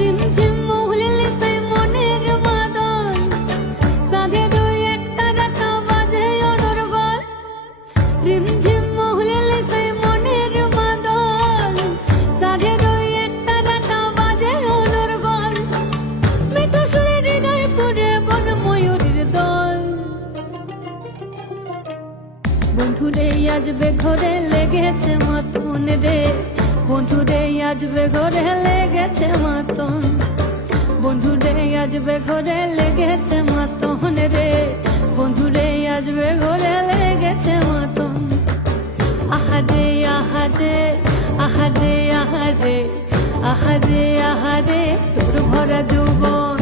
রিমঝিম মহুলিলে সেই মনের মাদল, সাধের ওই এক তারাটা বাজে অনর্গল। রিমঝিম মহুলিলে সেই মনের মাদল, সাধের ওই এক তারাটা বাজে অনর্গল। মিঠু সুরে হৃদয় পুরে বন ময়ূরীর দল। বন্ধুরে আসবে ঘরে লেগেছে মতন রে, বন্ধুরে আসবে ঘরে লেগেছে মতন। বন্ধুরে আসবে ঘরে লেগেছে মতন রে, বন্ধুরে আসবে ঘরে লেগেছে মতন। আহারে আহারে আহারে আহারে আহারে আহারে তোর ভরা যৌবন।